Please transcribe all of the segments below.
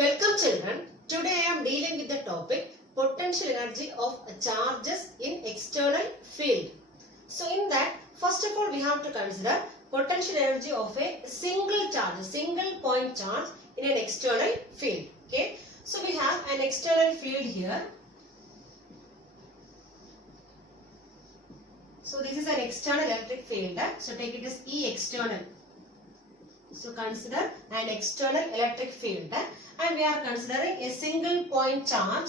Welcome children. Today I am dealing with the topic potential energy of charges in external field. So in that, first of all we have to consider potential energy of a single charge, a single point charge in an external field. Okay. So we have an external field here. So this is an external electric field. So take it as E external. So consider an external electric field. And we are considering a single point charge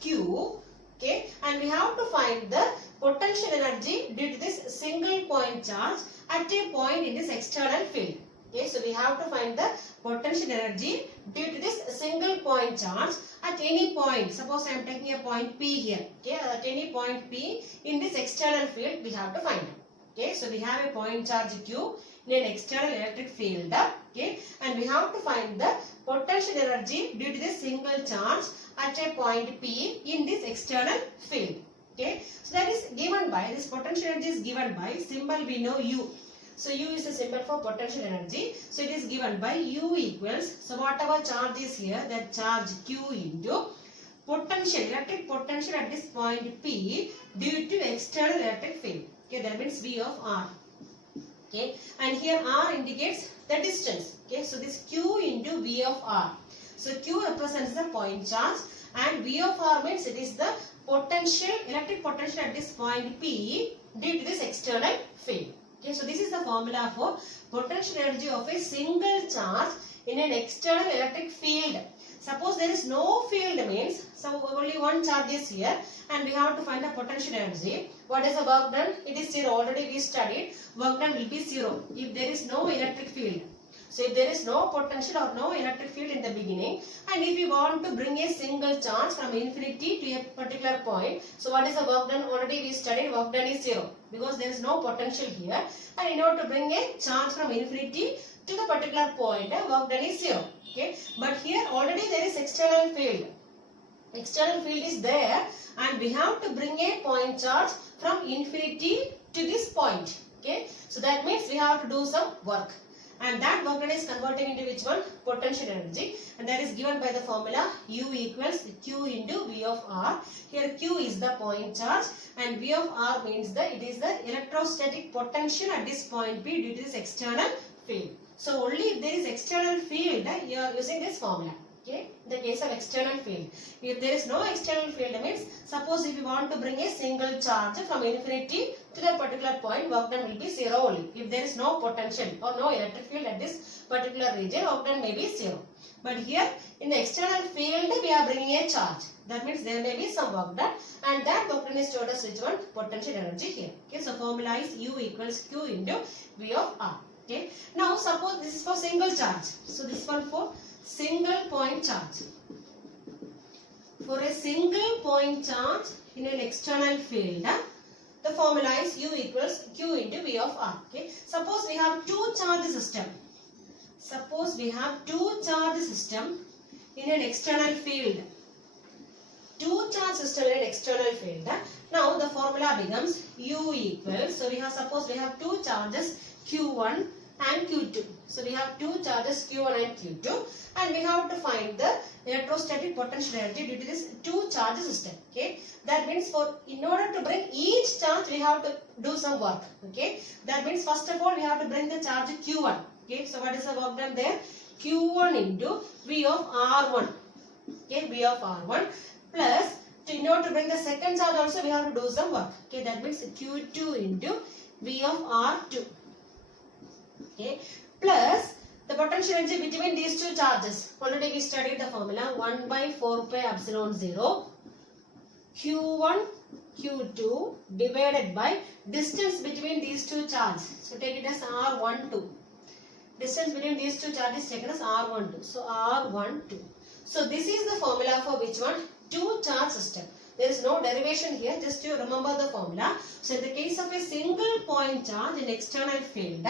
Q, okay, and we have to find the potential energy due to this single point charge at a point in this external field. Okay, so we have to find the potential energy due to this single point charge at any point. Suppose I am taking a point P here. Okay, at any point P in this external field we have to find it. Okay, so we have a point charge Q in an external electric field. Okay, and we have to find the potential energy due to this single charge at a point P in this external field. Okay, so that is given by, this potential energy is given by symbol we know U. So U is the symbol for potential energy. So it is given by U equals, so whatever charge is here, that charge Q into potential, electric potential at this point P due to external electric field. Okay, that means V of R. Okay, and here R indicates the distance. Okay, so this Q into V of R. So Q represents the point charge and V of R means it is the potential, electric potential at this point P due to this external field. Okay, so this is the formula for potential energy of a single charge in an external electric field. Suppose there is no field means, so only one charge is here and we have to find the potential energy. What is the work done? It is 0. Already we studied. Work done will be 0 if there is no electric field. So if there is no potential or no electric field in the beginning, and if you want to bring a single charge from infinity to a particular point, so what is the work done? Already we studied, work done is 0 because there is no potential here, and in order to bring a charge from infinity to the particular point, work done is 0. Okay, but here already there is external field. External field is there and we have to bring a point charge from infinity to this point. Okay, so that means we have to do some work. And that work done is converting into which one? Potential energy, and that is given by the formula U equals Q into V of R. Here Q is the point charge and V of R means that it is the electrostatic potential at this point P due to this external field. So only if there is external field you are using this formula. Okay, in the case of external field. If there is no external field means, suppose if you want to bring a single charge from infinity to that particular point, work done will be 0 only. If there is no potential or no electric field at this particular region, work done may be 0. But here in the external field we are bringing a charge. That means there may be some work done, and that work done is told as which one? Potential energy here. Okay, so formula is U equals Q into V of R. Okay, now suppose this is for single charge. So this one for single point charge. For a single point charge in an external field, the formula is U equals Q into V of R. Okay, suppose we have two charge system. Suppose we have two charge system in an external field. Two charge system in an external field. Now the formula becomes U equals, so we have, suppose we have two charges Q1 and Q2. So we have two charges Q1 and Q2 and we have to find the electrostatic potential energy due to this two charge system. Okay, that means in order to bring each charge we have to do some work. Okay, that means first of all we have to bring the charge Q1. Okay, so what is the work done there? Q1 into V of R1. Okay, V of R1 plus, in order to bring the second charge also we have to do some work. Okay, that means Q2 into V of R2. Okay, plus the potential energy between these two charges. Already we studied the formula 1 by 4 pi epsilon 0 Q1 Q2 divided by distance between these two charges. So take it as R12. Distance between these two charges is taken as R12. So R12. So this is the formula for which one? Two charge system. There is no derivation here, just to remember the formula. So in the case of a single point charge in external field,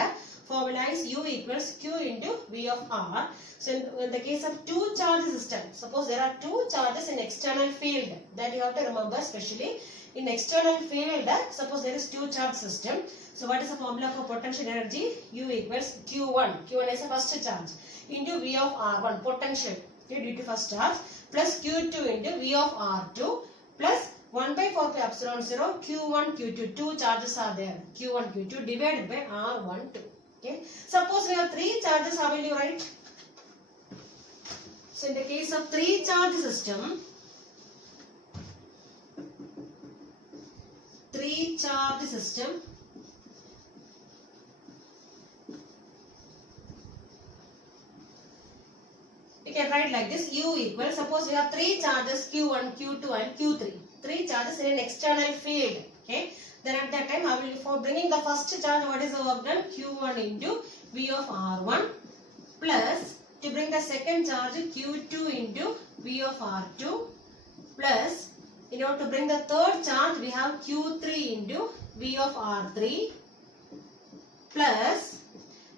formula is U equals Q into V of R. So in the case of two charge system, suppose there are two charges in external field, that you have to remember, especially in external field, suppose there is two charge system. So what is the formula for potential energy? U equals Q1. Q1 is the first charge into V of R1, potential, okay, due to first charge, plus Q2 into V of R2 plus 1 by 4 pi epsilon 0 Q1 Q2. Two charges are there, Q1 Q2 divided by R1 2. Okay. Suppose we have three charges, how will you write? So in the case of three charge system, we can write like this. U equals, suppose we have three charges Q1, Q2 and Q3. Three charges in an external field. Okay. Then at that time, I will, for bringing the first charge, what is the work done? Q1 into V of R1 plus, to bring the second charge, Q2 into V of R2 plus, in order to bring the third charge, we have Q3 into V of R3 plus,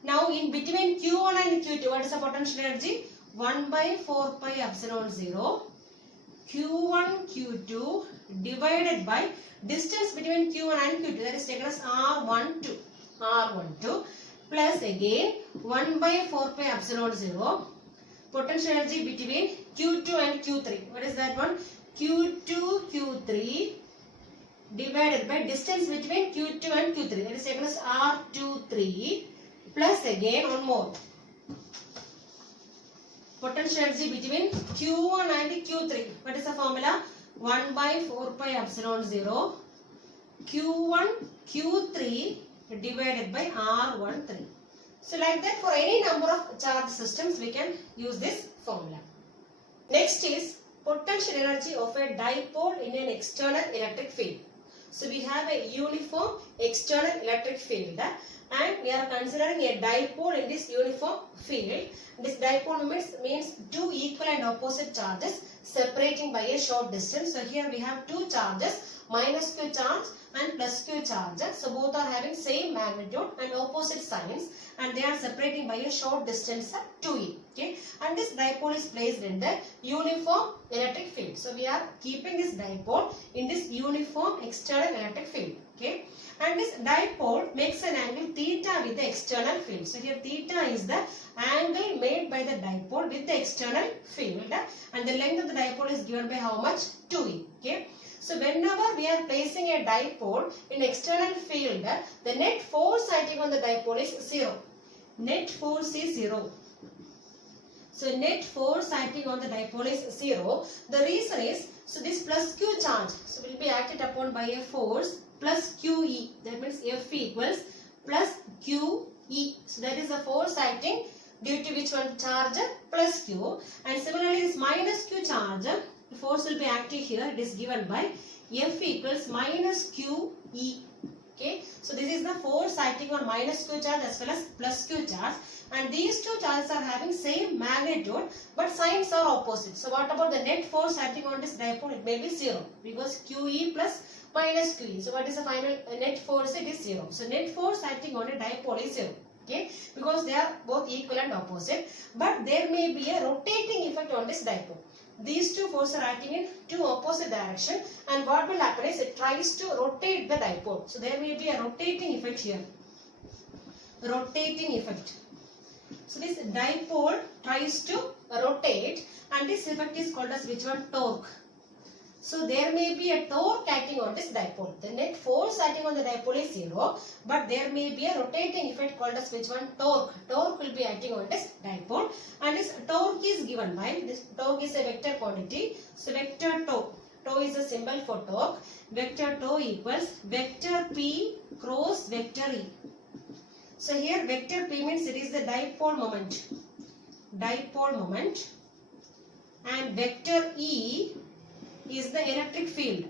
now in between Q1 and Q2, what is the potential energy? 1 by 4 pi epsilon 0 Q1 Q2 divided by distance between Q1 and Q2, that is taken as R12 plus again 1 by 4 pi epsilon 0 potential energy between Q2 and Q3. What is that one? Q2 Q3 divided by distance between Q2 and Q3, that is taken as R23 plus again one more potential energy between Q1 and Q3. What is the formula? 1 by 4 pi epsilon 0 Q1 Q3 divided by R13. So like that, for any number of charge systems we can use this formula. Next is potential energy of a dipole in an external electric field. So we have a uniform external electric field and we are considering a dipole in this uniform field. This dipole means two equal and opposite charges separating by a short distance. So here we have two charges, minus Q charge and plus Q charge. So both are having same magnitude and opposite signs and they are separating by a short distance 2e. Okay, and this dipole is placed in the uniform electric field. So we are keeping this dipole in this uniform external electric field. Okay, and this dipole makes an angle theta with the external field. So here theta is the angle made by the dipole with the external field and the length of the dipole is given by how much? 2e. Okay. So whenever we are placing a dipole in external field, the net force acting on the dipole is 0. Net force is 0. So net force acting on the dipole is 0. The reason is, so this plus Q charge so will be acted upon by a force plus QE. That means F equals plus QE. So that is the force acting due to which one? Charge plus Q. And similarly this minus Q charge, the force will be acting here. It is given by F equals minus QE. Okay. So this is the force acting on minus Q charge as well as plus Q charge. And these two charges are having same magnitude but signs are opposite. So what about the net force acting on this dipole? It may be 0 because QE plus minus QE. So what is the final net force? It is 0. So net force acting on a dipole is 0. Okay, because they are both equal and opposite, but there may be a rotating effect on this dipole. These two forces are acting in two opposite direction and what will happen is it tries to rotate the dipole. So there may be a rotating effect here. Rotating effect. So this dipole tries to rotate and this effect is called as which one? Torque. So there may be a torque acting on this dipole. The net force acting on the dipole is 0, but there may be a rotating effect called as which one? Torque. Torque will be acting on this dipole and this torque is given by, this torque is a vector quantity. So vector tau. Tau is a symbol for torque. Vector tau equals vector P cross vector E. So here vector P means it is the dipole moment. Dipole moment. And vector E is the electric field.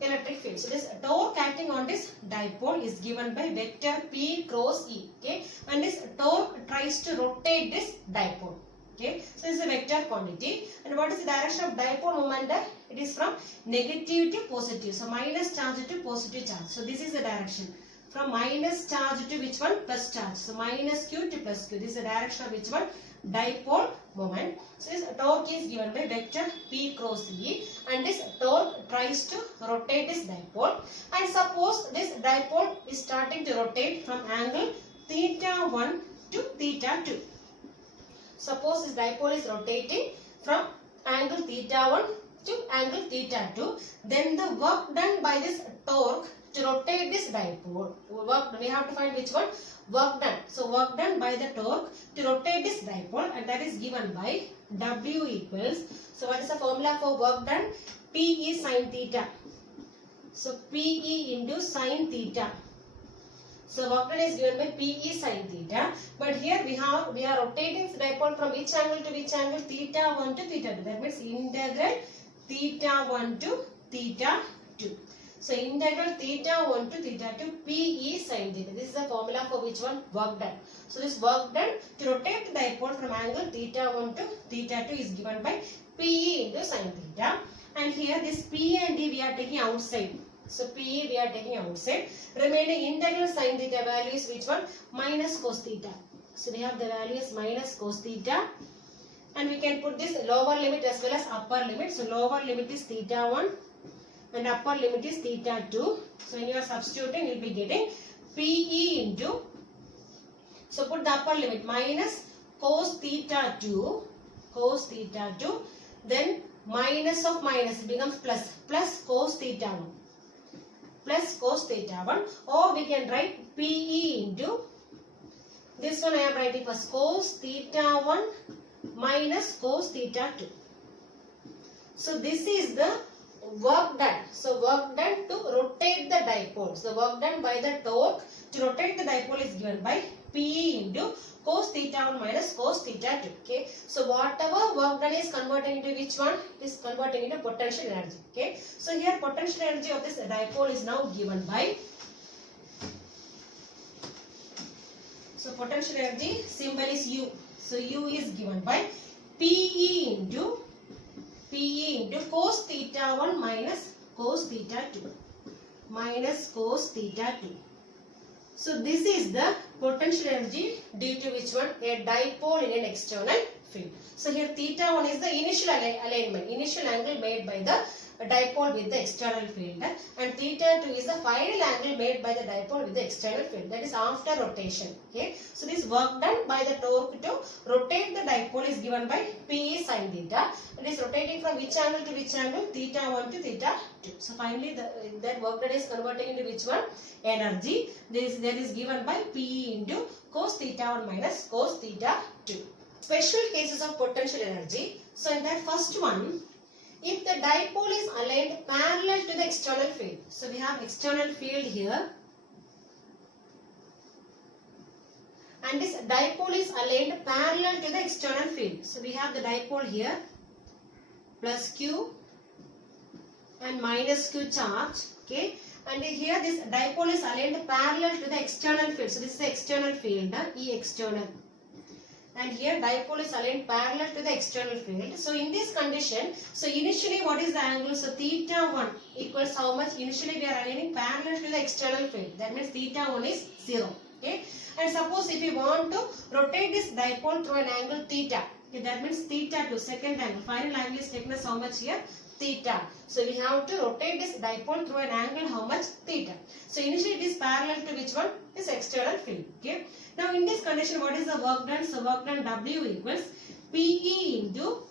Electric field. So this torque acting on this dipole is given by vector P cross E. Okay. And this torque tries to rotate this dipole. Okay. So this is a vector quantity. And what is the direction of dipole moment? It is from negative to positive. So minus charge to positive charge. So this is the direction. from minus charge to which one? Plus charge. So minus q to plus q. This is the direction of which one? Dipole moment. So this torque is given by vector P cross E, and this torque tries to rotate this dipole. And suppose this dipole is starting to rotate from angle theta 1 to theta 2. Suppose this dipole is rotating from angle theta 1 to angle theta 2. Then the work done by this torque to rotate this dipole, we have to find which one? Work done. So work done by the torque to rotate this dipole, and that is given by W equals, so what is the formula for work done? PE sin theta. So PE into sin theta. So work done is given by PE sin theta. But here we are rotating the dipole from which angle to which angle? Theta 1 to theta 2. That means integral theta 1 to theta 2. So integral theta 1 to theta 2 PE sin theta. This is the formula for which one? Work done. So this work done to rotate the dipole from angle theta 1 to theta 2 is given by PE into sin theta. And here this P and D we are taking outside. So PE we are taking outside. Remaining integral sin theta value is which one? Minus cos theta. So we have the value is minus cos theta. And we can put this lower limit as well as upper limit. So lower limit is theta 1. And upper limit is theta 2. So when you are substituting, you will be getting PE into, so put the upper limit, minus cos theta 2, then minus of minus becomes plus cos theta 1, or we can write PE into, this one I am writing first, cos theta 1 minus cos theta 2. So this is the work done. So work done to rotate the dipole. So work done by the torque to rotate the dipole is given by PE into cos theta 1 minus cos theta 2. Okay. So whatever work done is converting into which one? It is converting into potential energy. Okay. So here potential energy of this dipole is now given by, so potential energy symbol is U. So U is given by PE into cos theta 1 minus cos theta 2. So this is the potential energy due to which one? A dipole in an external field. So here theta 1 is the initial alignment, initial angle made by the dipole with the external field, and theta 2 is the final angle made by the dipole with the external field, that is after rotation. Okay. So this work done by the torque to rotate the dipole is given by PE sin theta. It is rotating from which angle to which angle? Theta 1 to theta 2. So finally that work done is converting into which one? Energy. That is given by PE into cos theta 1 minus cos theta 2. Special cases of potential energy. So in that first one, if the dipole is aligned parallel to the external field. So we have external field here. And this dipole is aligned parallel to the external field. So we have the dipole here, plus Q and minus Q charge. Okay. And here this dipole is aligned parallel to the external field. So this is the external field, E external. And here dipole is aligned parallel to the external field. So in this condition, so initially what is the angle? So theta 1 equals how much? Initially we are aligning parallel to the external field. That means theta 1 is 0. Okay. And suppose if we want to rotate this dipole through an angle theta. Okay, that means theta 2, second angle. Final angle is taken as how much here? Theta. So we have to rotate this dipole through an angle how much? Theta. So initially it is parallel to which one? This external field. Okay. Now in this condition what is the work done? So work done W equals PE into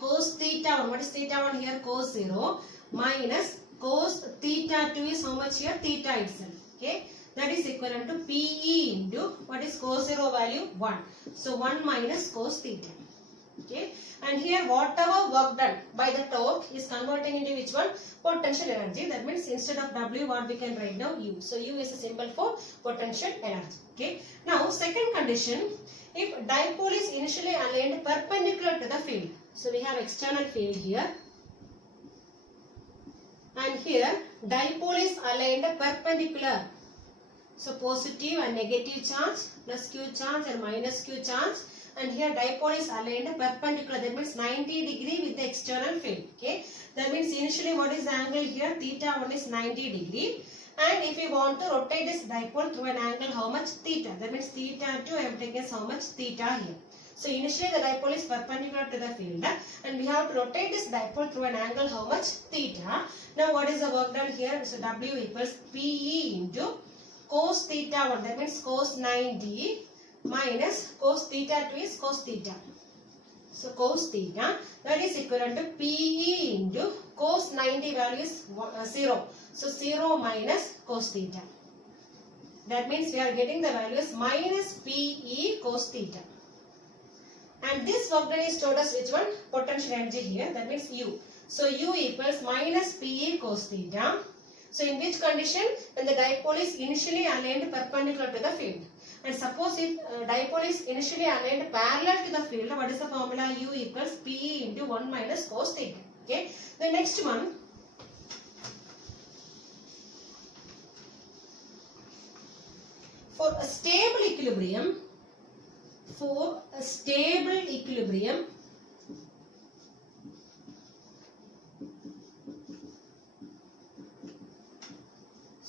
cos theta 1. What is theta 1 here? Cos 0 minus cos theta 2 is how much here? Theta itself. Okay. That is equivalent to PE into what is cos 0 value? 1. So 1 minus cos theta. Okay. And here whatever work done by the torque is converting into which one? Potential energy. That means instead of W what we can write down? U. So U is a symbol for potential energy. Okay. Now second condition, if dipole is initially aligned perpendicular to the field. So we have external field here. And here dipole is aligned perpendicular. So positive and negative charge, plus Q charge and minus Q charge. And here dipole is aligned perpendicular. That means 90 degree with the external field. Okay. That means initially what is the angle here? Theta 1 is 90 degree. And if we want to rotate this dipole through an angle, how much? Theta. That means theta 2, I am taking as how much? Theta here. So initially the dipole is perpendicular to the field and we have to rotate this dipole through an angle, how much? Theta. Now what is the work done here? So W equals PE into cos theta 1, that means cos 90 minus cos theta 2 is cos theta. So cos theta, that is equivalent to PE into cos 90 value is 0. So 0 minus cos theta. That means we are getting the values minus PE cos theta. And this work done is told us which one? Potential energy here. That means U. So U equals minus PE cos theta. So in which condition? When the dipole is initially aligned perpendicular to the field. And suppose if dipole is initially aligned parallel to the field, what is the formula? U equals PE into 1 minus cos theta. Okay. The next one. For a stable equilibrium, so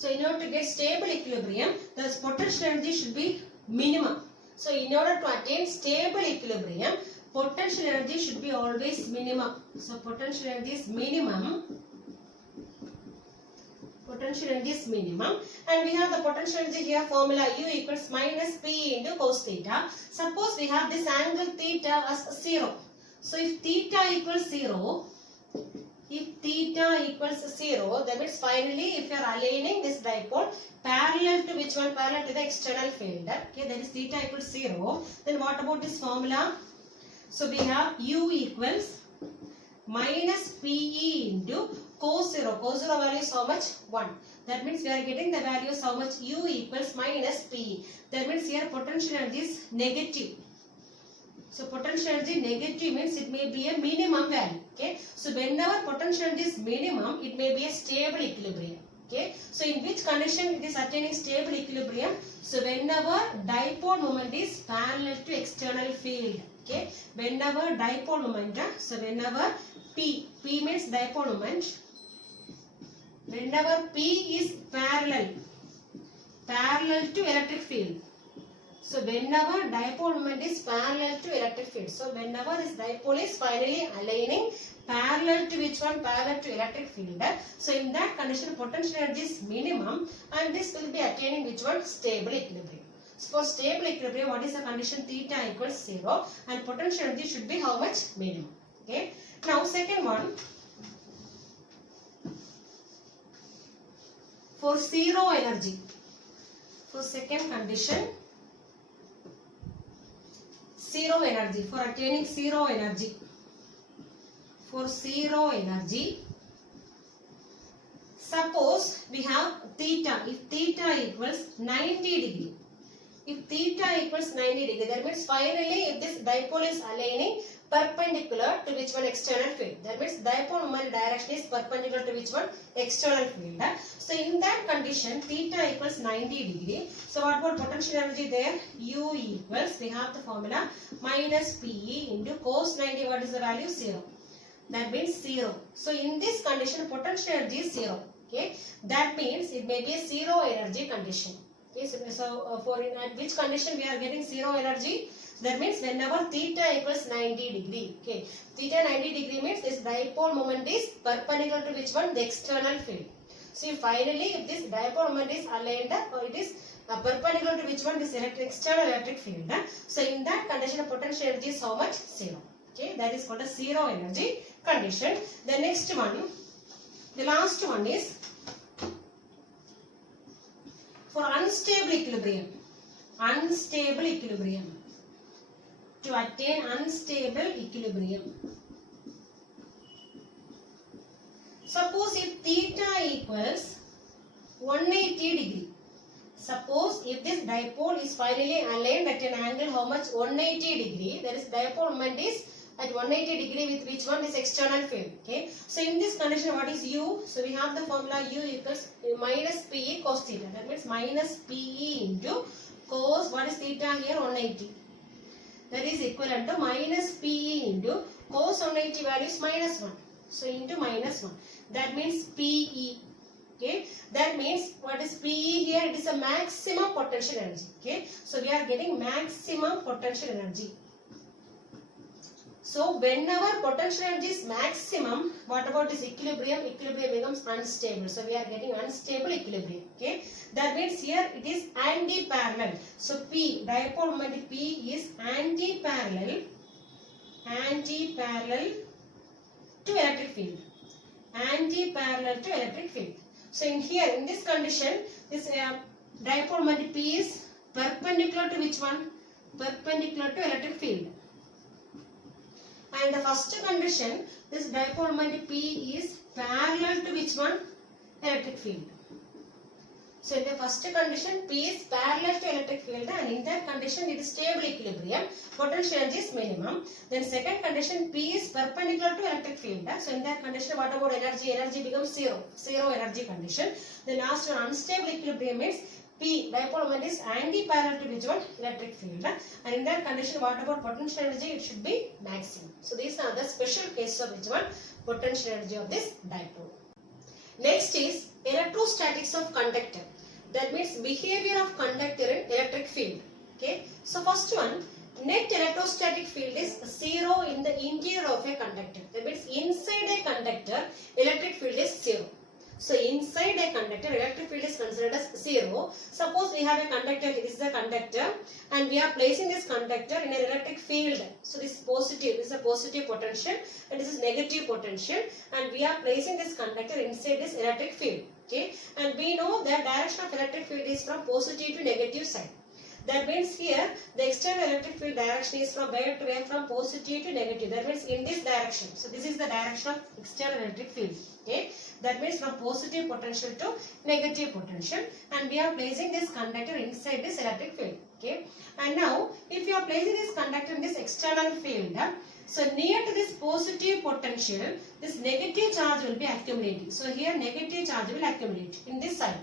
in order to get stable equilibrium, the potential energy should be minimum. So in order to attain stable equilibrium, potential energy should be always minimum. So potential energy is minimum. Potential energy is minimum, and we have the potential energy here formula U equals minus P into cos theta. Suppose we have this angle theta as 0. So if theta equals 0, that means finally if you are aligning this dipole parallel to which one? Parallel to the external field. Okay, that is theta equals 0. Then what about this formula? So we have U equals minus PE into cos 0. Cos 0 value is how much? 1. That means we are getting the values how much? U equals minus PE. That means here potential energy is negative. So potential energy negative means it may be a minimum value. Okay. So whenever potential energy is minimum, it may be a stable equilibrium. Okay. So in which condition it is attaining stable equilibrium? So whenever dipole moment is parallel to external field. Okay. Whenever dipole moment, so whenever P means dipole moment. Whenever P is parallel to electric field. So whenever dipole moment is parallel to electric field. So whenever this dipole is finally aligning parallel to which one? Parallel to electric field. So in that condition potential energy is minimum and this will be attaining which one? Stable equilibrium. So for stable equilibrium, what is the condition? Theta equals 0 and potential energy should be how much? Minimum. Okay. Now second one. For zero energy. For second condition, zero energy. For attaining zero energy. For zero energy, suppose we have theta. If theta equals 90 degree. If theta equals 90 degree, that means finally if this dipole is aligning perpendicular to which one? External field. That means dipole moment direction is perpendicular to which one? External field. So in that condition theta equals 90 degree. So what about potential energy there? U equals, we have the formula minus PE into cos 90. What is the value? 0. That means 0. So in this condition potential energy is 0. Okay. That means it may be a zero energy condition. Okay. So for at which condition we are getting zero energy? That means whenever theta equals 90 degree. Okay. Theta 90 degree means this dipole moment is perpendicular to which one? The external field. So finally if this dipole moment is aligned or it is perpendicular to which one? This external electric field. So in that condition the potential energy is how much? 0. Okay. That is called a zero energy condition. The next one, the last one is for unstable equilibrium. Unstable equilibrium. To attain unstable equilibrium. Suppose if theta equals 180 degree. Suppose if this dipole is finally aligned at an angle how much? 180 degree. That is dipole moment is at 180 degree with which one? Is external field. Okay. So in this condition what is U? So we have the formula U equals minus PE cos theta. That means minus PE into cos, what is theta here? 180. That is equivalent to minus PE into cos 180 value is minus 1. So into minus 1. That means PE. Okay, that means what is PE here? It is a maximum potential energy. Okay, so we are getting maximum potential energy. So whenever potential energy is maximum, what about this equilibrium? Equilibrium becomes unstable. So we are getting unstable equilibrium. Okay, that means here it is anti-parallel. So P, dipole moment P is anti-parallel to electric field. Anti-parallel to electric field. So in here, in this condition, this dipole moment P is perpendicular to which one? Perpendicular to electric field. And the first condition, this dipole moment P is parallel to which one? Electric field. So in the first condition, P is parallel to electric field, and in that condition it is stable equilibrium, potential energy is minimum. Then second condition, P is perpendicular to electric field. So in that condition, what about energy? Energy becomes zero energy condition. Then last one, unstable equilibrium means P, dipole moment is anti-parallel to which one? Electric field. And in that condition, what about potential energy? It should be maximum. So these are the special cases of which one? Potential energy of this dipole. Next is electrostatics of conductor. That means behavior of conductor in electric field. Okay. So first one, net electrostatic field is zero in the interior of a conductor. That means inside a conductor, electric field is zero. So inside a conductor, electric field is considered as zero. Suppose we have a conductor, this is a conductor, and we are placing this conductor in an electric field. So this is positive, this is a positive potential, and this is negative potential, and we are placing this conductor inside this electric field. Okay, and we know that direction of electric field is from positive to negative side. That means here the external electric field direction is from where to where? From positive to negative. That means in this direction. So this is the direction of external electric field. Okay. That means from positive potential to negative potential, and we are placing this conductor inside this electric field. Okay. And now if you are placing this conductor in this external field, so near to this positive potential, this negative charge will be accumulating. So here negative charge will accumulate in this side.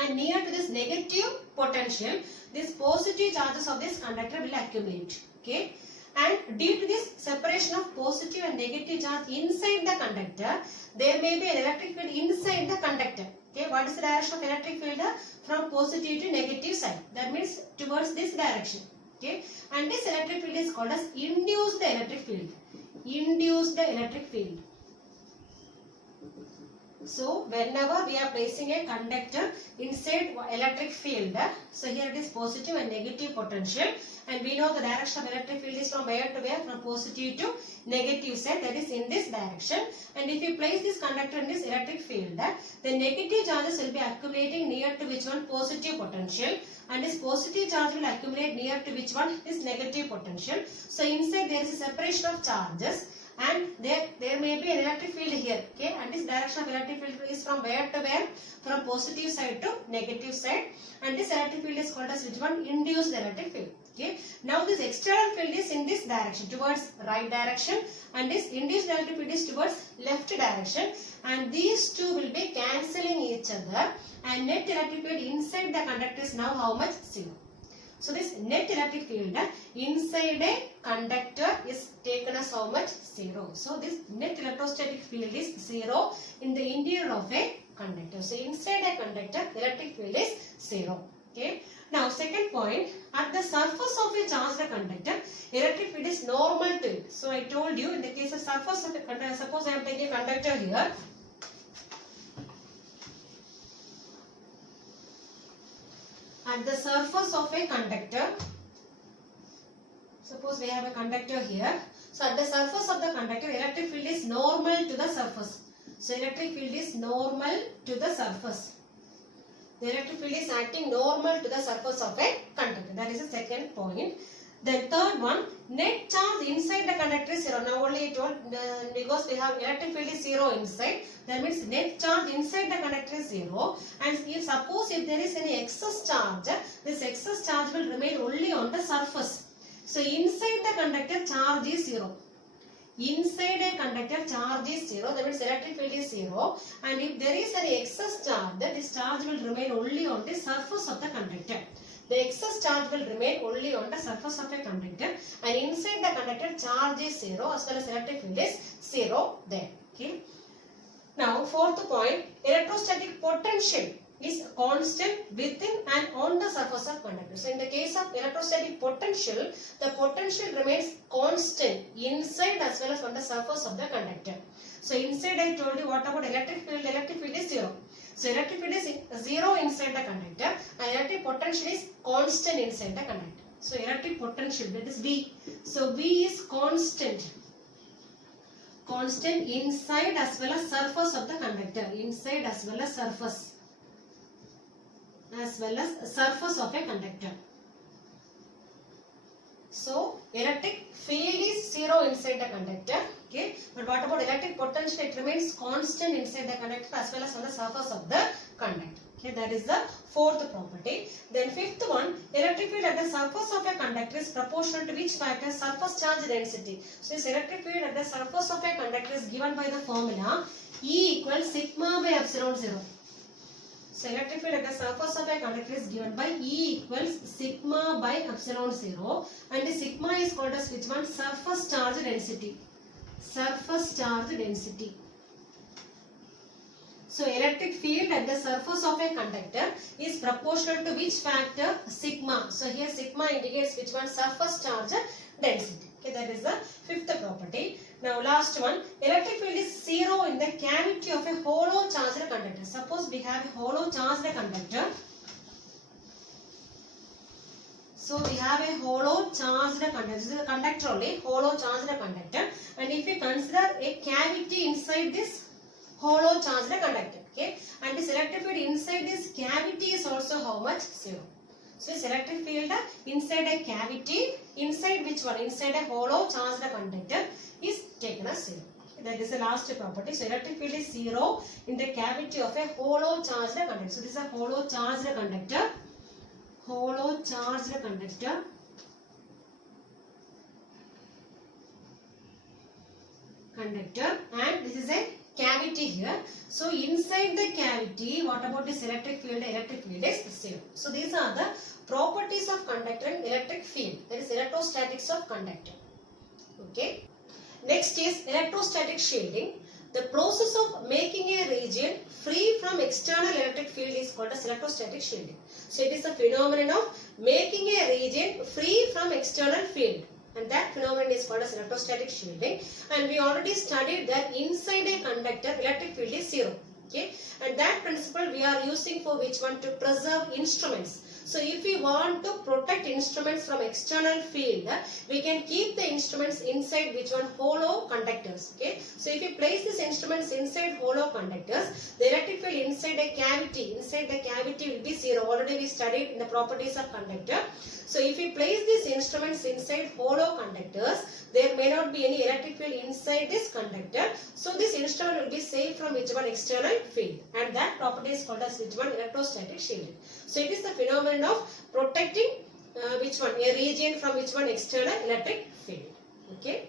And near to this negative potential, this positive charges of this conductor will accumulate. Okay. And due to this separation of positive and negative charge inside the conductor, there may be an electric field inside the conductor. Okay. What is the direction of electric field? From positive to negative side. That means towards this direction. Okay. And this electric field is called as induced electric field. Induced electric field. So whenever we are placing a conductor inside electric field, so here it is positive and negative potential, and we know the direction of electric field is from where to where? From positive to negative side, that is in this direction. And if you place this conductor in this electric field, the negative charges will be accumulating near to which one? Positive potential, and this positive charge will accumulate near to which one? This negative potential. So inside there is a separation of charges, and there may be an electric field here. Okay, and this direction of electric field is from where to where? From positive side to negative side, and this electric field is called as which one? Induced electric field. Okay, now this external field is in this direction, towards right direction, and this induced electric field is towards left direction, and these two will be cancelling each other, and net electric field inside the conductor is now how much? Zero. So this net electric field inside a conductor is taken as how much? Zero. So this net electrostatic field is zero in the interior of a conductor. So inside a conductor, electric field is zero. Okay. Now second point, at the surface of a charged conductor, electric field is normal to it. So I told you in the case of surface of a conductor, suppose I am taking a conductor here. At the surface of a conductor, suppose we have a conductor here. So at the surface of the conductor, electric field is normal to the surface. So electric field is normal to the surface. The electric field is acting normal to the surface of a conductor. That is the second point. Then third one, net charge inside the conductor is zero. Now only I told because we have electric field is zero inside. That means net charge inside the conductor is zero. And if suppose if there is any excess charge, this excess charge will remain only on the surface. So inside the conductor charge is zero. Inside a conductor charge is zero. That means electric field is zero. And if there is any excess charge, that this charge will remain only on the surface of the conductor. The excess charge will remain only on the surface of a conductor, and inside the conductor charge is zero as well as electric field is zero there. Okay. Now fourth point, electrostatic potential is constant within and on the surface of conductor. So in the case of electrostatic potential, the potential remains constant inside as well as on the surface of the conductor. So inside I told you what about electric field? Electric field is zero. So electric field is zero inside the conductor and electric potential is constant inside the conductor. So electric potential, that is V. So V is constant inside as well as surface of the conductor, inside as well as surface of a conductor. So electric field is zero inside the conductor, okay, but what about electric potential? It remains constant inside the conductor as well as on the surface of the conductor. Okay, that is the fourth property. Then fifth one, electric field at the surface of a conductor is proportional to which factor? Surface charge density. So this electric field at the surface of a conductor is given by the formula E equals sigma by epsilon 0. So electric field at the surface of a conductor is given by E equals sigma by epsilon 0, and the sigma is called as which one? Surface charge density. Surface charge density. So electric field at the surface of a conductor is proportional to which factor? Sigma. So here sigma indicates which one? Surface charge density. Okay, that is the fifth property. Now last one, electric field is zero in the cavity of a hollow charged conductor. Suppose we have a hollow charged conductor. So we have a hollow charged conductor. This is a conductor only, hollow charged conductor. And if we consider a cavity inside this hollow charged conductor, okay, and this electric field inside this cavity is also how much? Zero. So this electric field inside a cavity, inside which one? Inside a hollow charged conductor is taken as zero. That is the last property. So electric field is zero in the cavity of a hollow charged conductor. So this is a hollow charged conductor. Hollow charged conductor. And this is a cavity here. So inside the cavity, what about this electric field? Electric field is zero. So these are the properties of conductor and electric field. That is electrostatics of conductor. Okay. Next is electrostatic shielding. The process of making a region free from external electric field is called as electrostatic shielding. So it is a phenomenon of making a region free from external field. And that phenomenon is called as electrostatic shielding. And we already studied that inside a conductor, electric field is zero. Okay. And that principle we are using for which one? To preserve instruments. So if we want to protect instruments from external field, we can keep the instruments inside which one? Hollow conductors. Okay. So if we place these instruments inside hollow conductors, the electric field inside a cavity, will be zero. Already we studied in the properties of conductor. So if we place these instruments inside hollow conductors, there may not be any electric field inside this conductor. So this instrument will be safe from which one? External field. And that property is called as which one? Electrostatic shielding. So it is the phenomenon of protecting which one? A region from which one? External electric field. Okay.